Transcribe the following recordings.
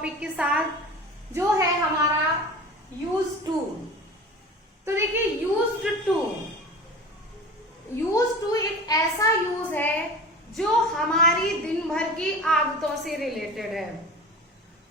Topic के साथ जो है हमारा यूज टू। तो देखिए यूज्ड टू एक ऐसा यूज है जो हमारी दिन भर की आदतों से रिलेटेड है।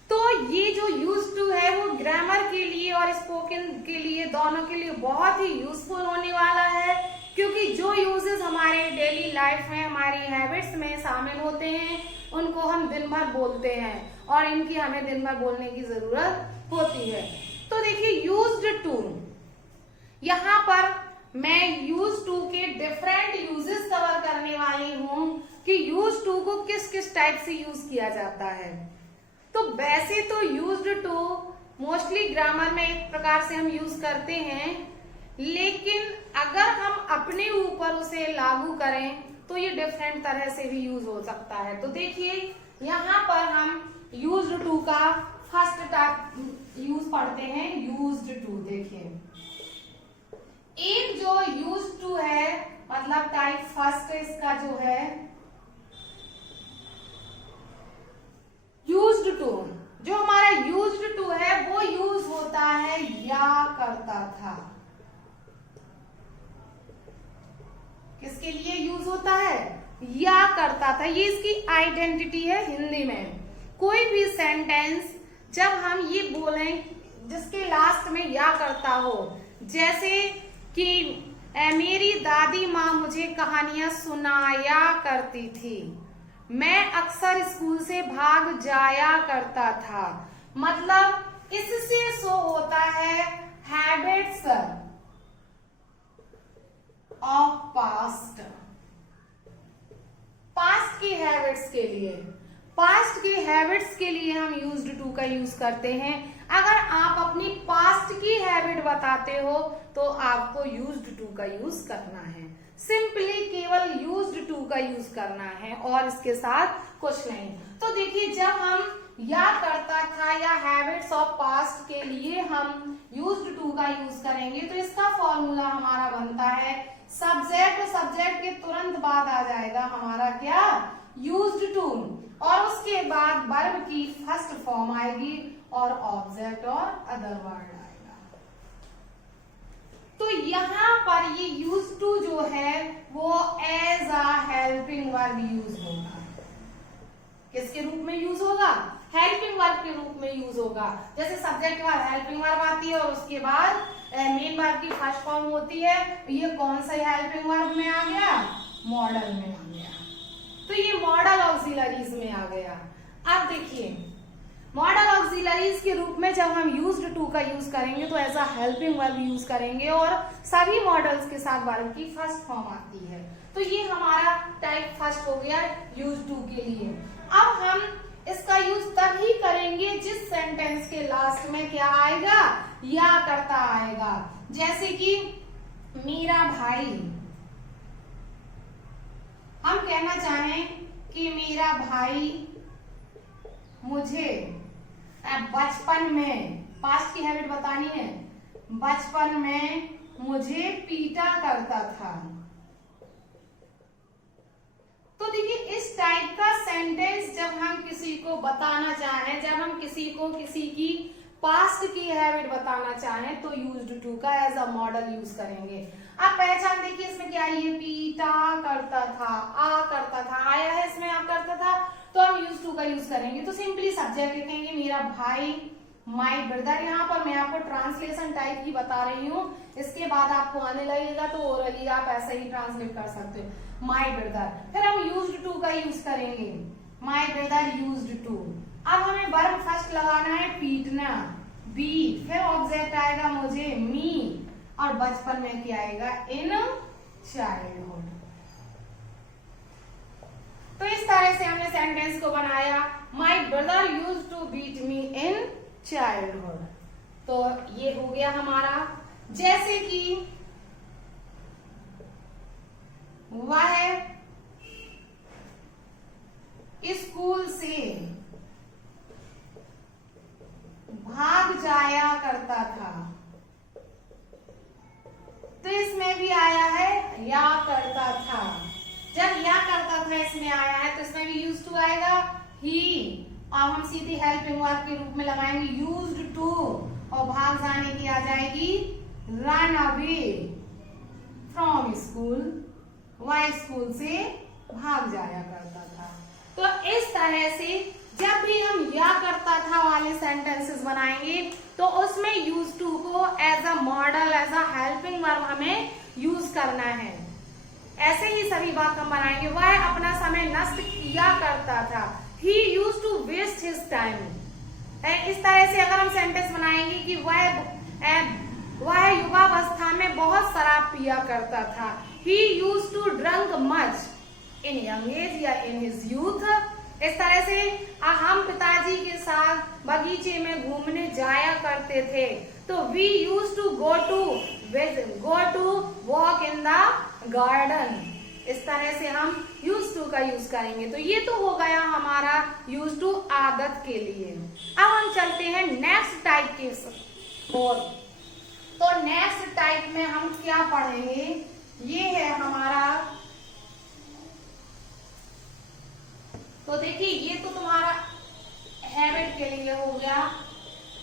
तो ये जो यूज टू है वो ग्रामर के लिए और स्पोकन के लिए दोनों के लिए बहुत ही यूजफुल होने वाला है, क्योंकि जो यूजेस हमारे डेली लाइफ में हमारी हैबिट्स में शामिल होते हैं उनको हम दिन भर बोलते हैं और इनकी हमें दिन भर बोलने की जरूरत होती है। तो देखिए यूज्ड टू, यहाँ पर मैं यूज टू के डिफरेंट यूजेस कवर करने वाली हूँ कि यूज टू को किस किस टाइप से यूज किया जाता है। तो वैसे तो यूज्ड टू मोस्टली ग्रामर में एक प्रकार से हम यूज करते हैं, लेकिन अगर हम अपने ऊपर उसे लागू करें तो ये डिफरेंट तरह से भी यूज हो सकता है। तो देखिए यहाँ पर हम यूज्ड टू का फर्स्ट टाइप यूज पढ़ते हैं, यूज्ड टू। देखिए एक जो यूज टू है मतलब टाइप फर्स्ट इसका जो है यूज्ड टू, जो हमारा यूज्ड टू है वो यूज होता है या करता था। किसके लिए यूज होता है? या करता था। ये इसकी आइडेंटिटी है हिंदी में। कोई भी सेंटेंस जब हम ये बोलें जिसके लास्ट में या करता हो, जैसे कि मेरी दादी माँ मुझे कहानियां सुनाया करती थी, मैं अक्सर स्कूल से भाग जाया करता था, मतलब इससे शो होता है हैबिट्स ऑफ पास्ट। पास्ट की हैबिट्स के लिए, पास्ट की हैबिट्स के लिए हम यूज्ड टू का यूज करते हैं। अगर आप अपनी पास्ट की हैबिट बताते हो तो आपको यूज्ड टू का यूज करना है। सिंपली केवल यूज्ड टू का यूज करना है और इसके साथ कुछ नहीं। तो देखिए जब हम या करता था या हैबिट्स ऑफ पास्ट के लिए हम यूज्ड टू का यूज करेंगे तो इसका फॉर्मूला हमारा बनता है सब्जेक्ट, सब्जेक्ट के तुरंत बाद आ जाएगा हमारा क्या? यूज्ड टू, और उसके बाद वर्ब की फर्स्ट फॉर्म आएगी और ऑब्जेक्ट और अदर वर्ड आएगा। तो यहाँ पर ये यूज टू जो है वो as a helping verb use होगा। किसके रूप में यूज होगा? हेल्पिंग वर्ब के रूप में यूज होगा। जैसे सब्जेक्ट वर्ब हेल्पिंग वर्ब आती है और उसके बाद मेन वर्ब की फर्स्ट फॉर्म होती है। ये कौन सा हेल्पिंग वर्ब में आ गया? मॉडल में आ गया। तो ये मॉडल ऑक्सिलरीज में आ गया। अब देखिए मॉडल ऑक्सिलरीज के रूप में जब हम यूज्ड टू का यूज करेंगे तो ऐसा हेल्पिंग वर्ब यूज करेंगे और सभी मॉडल्स के साथ वर्ब की फर्स्ट फॉर्म आती है। तो ये हमारा टाइप फर्स्ट हो गया यूज टू के लिए। अब हम इसका यूज तभी करेंगे जिस सेंटेंस के लास्ट में क्या आएगा? या करता आएगा। जैसे कि मेरा भाई, हम कहना चाहें कि मेरा भाई मुझे बचपन में, पास्ट की हैबिट बतानी है, बचपन में मुझे पीटा करता था। तो देखिए इस टाइप का सेंटेंस जब हम किसी को बताना चाहें, जब हम किसी को किसी की पास्ट की हैबिट बताना चाहें तो यूज्ड टू का एज अ मॉडल यूज करेंगे। आप पहचान देखिए इसमें क्या है? ये पीटा करता था, आ करता था, आया है इसमें आ करता था, तो हम यूज टू का यूज करेंगे। तो सिंपली सब्जेक्ट लिखेंगे मेरा भाई, माई ब्रदर। यहाँ पर मैं आपको ट्रांसलेशन टाइप ही बता रही हूँ, इसके बाद आपको आने लगेगा तो ओरली आप ऐसे ही ट्रांसलेट कर सकते हो, माई ब्रदर। फिर हम यूज्ड टू का यूज करेंगे, माई ब्रदर यूज्ड टू। अब हमें वर्ब फर्स्ट लगाना है पीटना, बीट, फिर ऑब्जेक्ट आएगा मुझे मी, और बचपन में क्या आएगा? In childhood. तो इस तरह से हमने सेंटेंस को बनाया, my brother used to beat me in childhood. तो ये हो गया हमारा। जैसे कि वह स्कूल से भाग जाया करता था, तो इसमें भी आया है या करता था। जब या करता था इसमें आया है तो इसमें भी यूज टू आएगा। ही अब हम सीधे हेल्पिंग वर्ब के रूप में लगाएंगे यूज्ड टू, और भाग जाने की आ जाएगी रन अवे फ्रॉम स्कूल, वह स्कूल से भाग जाया करता था। तो इस तरह से जब भी हम या करता था वाले सेंटेंसेस बनाएंगे तो उसमें यूज टू को as a model, as a helping verb हमें यूज करना है। ऐसे ही सभी बात हम बनाएंगे। वह अपना समय नष्ट किया करता था, he used to waste his time। इस तरह से अगर हम सेंटेंस बनाएंगे कि वह युवावस्था में बहुत शराब पिया करता था, he used to drink much in young age या in his youth। इस तरह से हम पिताजी के साथ बगीचे में घूमने जाया करते थे, तो we used to go to walk in the garden। इस तरह से हम यूज टू का यूज करेंगे। तो ये तो हो गया हमारा यूज टू आदत के लिए। अब हम चलते हैं नेक्स्ट टाइप के ओर। तो नेक्स्ट टाइप में हम क्या पढ़ेंगे, ये है हमारा, तो देखिए ये तो तुम्हारा हैबिट के लिए हो गया।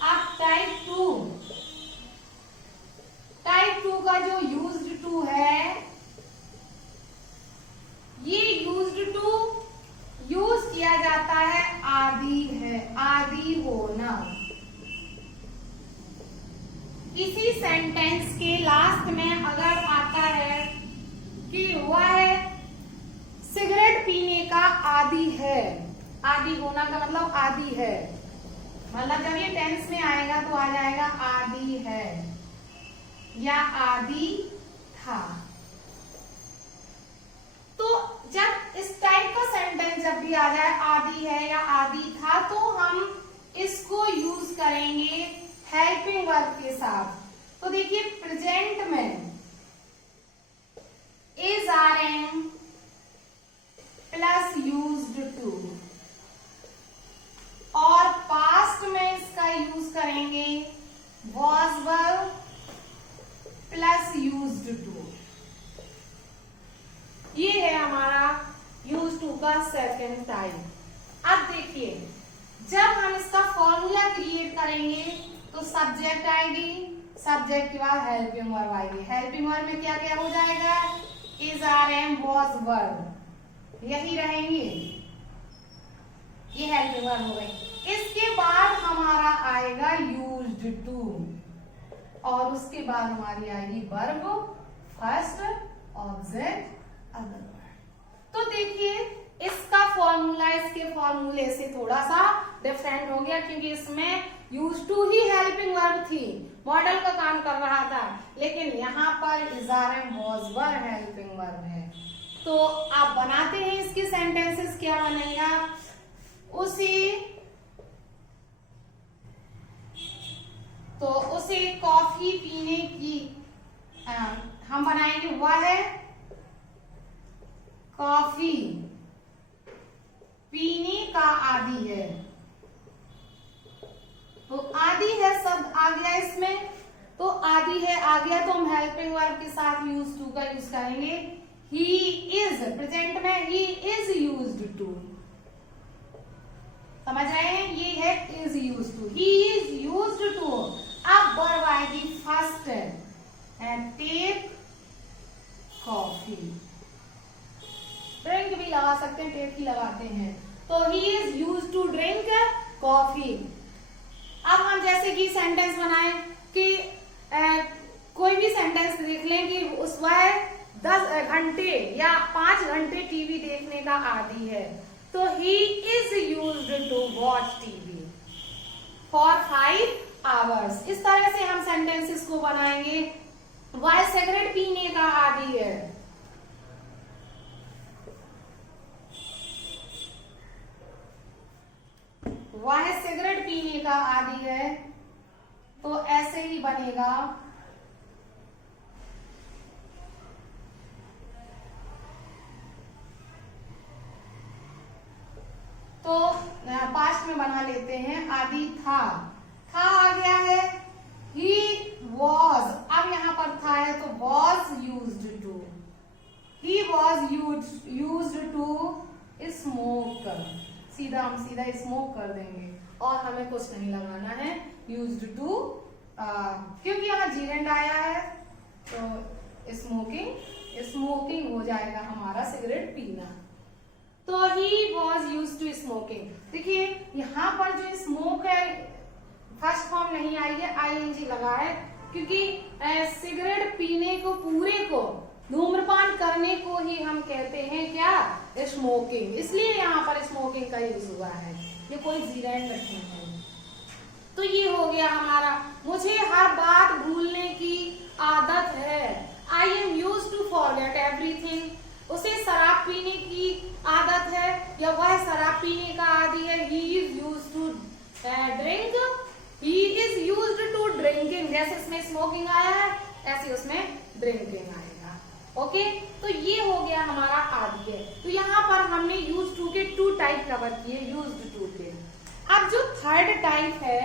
अब टाइप टू का जो यूज्ड टू है, ये यूज्ड टू यूज किया जाता है आदि होना। किसी सेंटेंस के लास्ट में अगर आता है कि वह सिगरेट पीने का आदी है, आदी होना का मतलब आदी है, मतलब जब ये टेंस में आएगा तो आ जाएगा आदी है या आदी था। तो जब इस टाइप का सेंटेंस जब भी आ जाए आदि है या आदि था, तो हम इसको यूज करेंगे हेल्पिंग वर्ब के साथ। तो देखिए प्रेजेंट में is are am plus used to, और पास्ट में इसका यूज करेंगे was verb plus used to. ये है हमारा यूज टू का सेकंड टाइप। अब देखिए जब हम इसका फॉर्मूला क्रिएट करेंगे तो सब्जेक्ट आएगी, सब्जेक्ट के बाद हेल्पिंग वर्ब आएगी। हेल्पिंग वर्ब में क्या क्या हो जाएगा, is are am was verb, यही रहेंगे, ये हेल्पिंग वर्ब हो गई। इसके बाद हमारा आएगा यूज्ड टू, और उसके बाद हमारी आएगी verb, first object, other word. तो देखिए इसका फॉर्मूला इसके फॉर्मूले से थोड़ा सा डिफरेंट हो गया, क्योंकि इसमें यूज टू ही हेल्पिंग वर्ब थी, मॉडल का काम कर रहा था, लेकिन यहाँ पर is are am was verb helping verb है। तो आप बनाते हैं इसके सेंटेंसेस, क्या बनेगा, उसे कॉफी पीने की हम बनाएंगे वह कॉफी पीने का आदी है। तो आदी है शब्द आ गया इसमें, तो आदी है आ गया, तो हम हेल्पिंग वर्ब के साथ यूज टू का यूज करेंगे। ही इज, प्रेजेंट में ही इज यूज्ड टू, समझ रहे हैं, ये है is use to, he is used to. अब वर्ब आएगी first, and take coffee, drink भी लगा सकते हैं, टेक ही लगाते हैं, तो he is used to drink coffee. अब हम जैसे कि सेंटेंस बनाए कि कोई भी सेंटेंस देख लें कि उस वह 10 घंटे या 5 घंटे टीवी देखने का आदी है, तो he is used to watch TV for 5 hours. इस तरह से हम सेंटेंसेस को बनाएंगे। वह सिगरेट पीने का आदी है, वह सिगरेट पीने का आदी है, तो ऐसे ही बनेगा। तो पास्ट में बना लेते हैं, आदि था आ गया है, ही वॉज, अब यहां पर था है तो was used to, he was used to smoke, सीधा हम सीधा स्मोक कर देंगे और हमें कुछ नहीं लगाना है यूज्ड टू, क्योंकि यहाँ जीरेंड आया है तो स्मोकिंग हो जाएगा हमारा सिगरेट पीना। तो he was use to smoking. देखिए यहाँ पर जो स्मोक है फर्स्ट फॉर्म नहीं आई है, आईएनजी लगा है, क्योंकि सिगरेट पीने को पूरे को, धूम्रपान करने को ही हम कहते हैं क्या, स्मोकिंग, इसलिए यहाँ पर स्मोकिंग का यूज हुआ है, ये कोई जीरेंड नहीं है। तो ये हो गया हमारा, मुझे हर बात भूलने की आदत है, I am use to forget everything. उसे शराब पीने की आदत है या वह शराब पीने का आदी है, he is use to drink, he is used to drinking. जैसे इसमें स्मोकिंग आया है ऐसे उसमें ड्रिंकिंग आएगा। ओके, तो ये हो गया हमारा आद्य। तो यहाँ पर हमने यूज टू के 2 टाइप कवर किए यूज्ड टू के। अब जो थर्ड टाइप है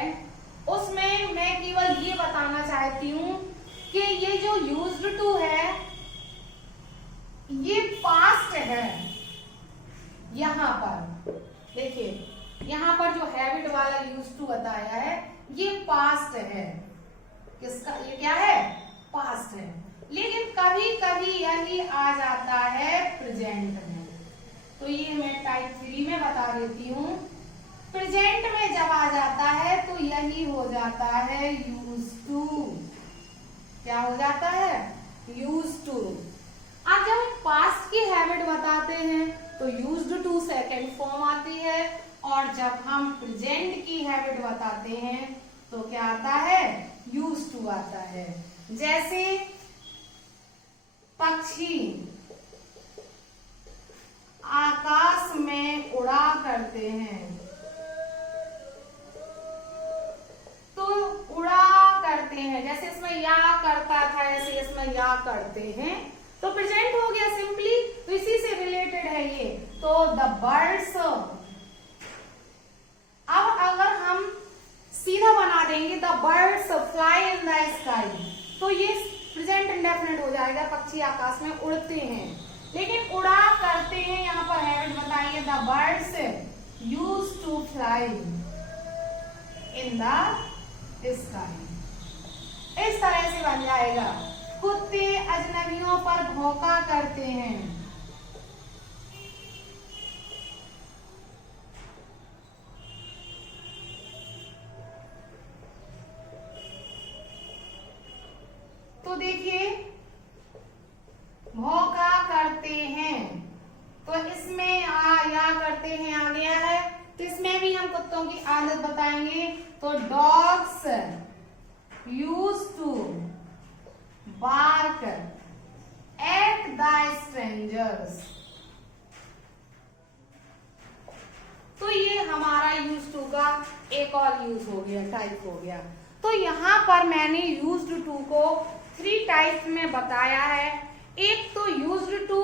उसमें मैं केवल ये बताना चाहती हूँ कि ये जो यूज्ड टू है ये पास्ट है। यहाँ पर देखिए, यहाँ पर जो हैबिट वाला यूज टू बताया है ये पास्ट है, किसका, ये क्या है, पास्ट है। लेकिन कभी कभी यही आ जाता है प्रेजेंट में, तो ये मैं टाइप 3 में बता देती हूँ। प्रेजेंट में जब आ जाता है तो यही हो जाता है यूज टू। क्या हो जाता है, यूज टू। अब जब हम पास्ट की हैबिट बताते हैं तो यूज्ड टू सेकेंड फॉर्म आती है, और जब हम प्रेजेंट की हैबिट बताते हैं तो क्या आता है, यूज टू आता है। जैसे पक्षी आकाश में उड़ा करते हैं, तो उड़ा करते हैं, जैसे इसमें या करता था ऐसे इसमें या करते हैं, तो प्रेजेंट हो गया सिंपली, तो इसी से रिलेटेड है ये। तो द बर्ड्स, अब अगर हम सीधा बना देंगे the birds fly in the sky, तो ये प्रेजेंट इंडेफिनिट हो जाएगा, पक्षी आकाश में उड़ते हैं। लेकिन उड़ा करते हैं यहाँ पर हैबिट बताइए, the birds use to fly in the sky. इस तरह से बन जाएगा। कुत्ते अजनबियों पर भौंका करते हैं, तो देखिए भौंका करते हैं, तो इसमें या करते हैं आ गया है, तो इसमें भी हम कुत्तों की आदत बताएंगे। तो dogs use to bark at the strangers, तो ये हमारा यूज टू का एक और यूज हो गया, टाइप हो गया। तो यहाँ पर मैंने यूज्ड टू को 3 टाइप में बताया है। एक तो यूज्ड टू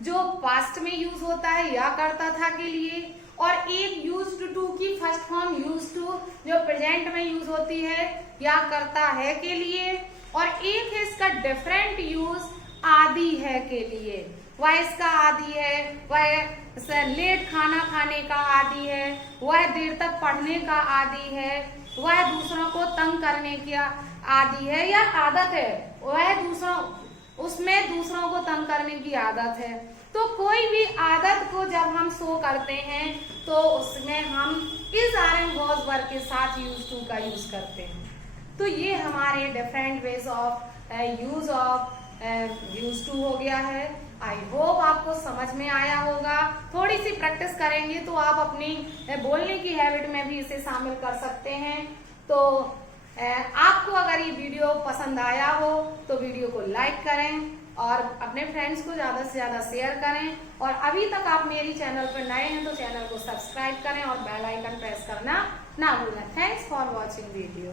जो पास्ट में यूज होता है या करता था के लिए, और एक यूज्ड टू की फर्स्ट फॉर्म यूज टू जो प्रेजेंट में यूज होती है या करता है के लिए, और एक है इसका डिफरेंट यूज आदि है के लिए। वह इसका आदि है, वह लेट खाना खाने का आदि है, वह देर तक पढ़ने का आदि है, वह दूसरों को तंग करने की आदि है या आदत है, वह उसमें दूसरों को तंग करने की आदत है। तो कोई भी आदत को जब हम शो करते हैं तो उसमें हम इस आरएम वॉज वर्ब के साथ यूज टू का यूज करते हैं। तो ये हमारे different ways of use to हो गया है। आई होप आपको समझ में आया होगा। थोड़ी सी प्रैक्टिस करेंगे तो आप अपनी बोलने की हैबिट में भी इसे शामिल कर सकते हैं। तो आपको अगर ये वीडियो पसंद आया हो तो वीडियो को लाइक करें और अपने फ्रेंड्स को ज्यादा से ज्यादा शेयर करें, और अभी तक आप मेरी चैनल पर नए हैं तो चैनल को सब्सक्राइब करें और बेल आइकन प्रेस करना ना भूलें। Thanks for watching video.